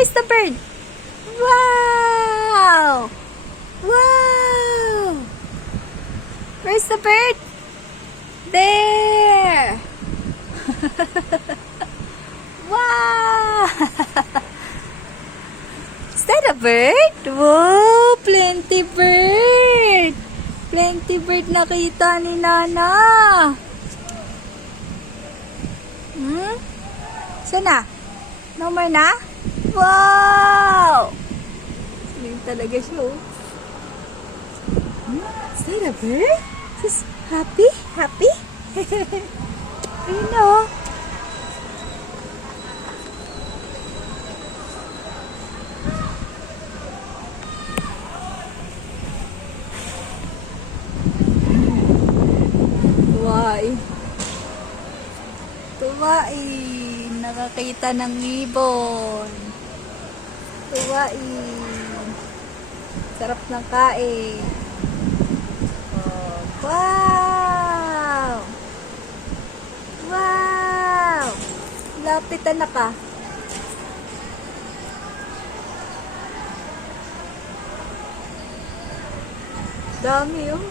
Where's the bird? Wow! Wow! Where's the bird? There! Wow! Is that a bird? Whoa! Plenty bird! Plenty bird nakita ni Nana. Saan na? No more na? Wow! Slim talaga siya, oh. Is that a bird? Is happy? Happy? Ayun na, oh. Tuwai. Tuwai. Nakakita ng ibon. Tuwai. Sarap ng kain. Oh, wow! Wow! Lapitan na ka. Dami, oh.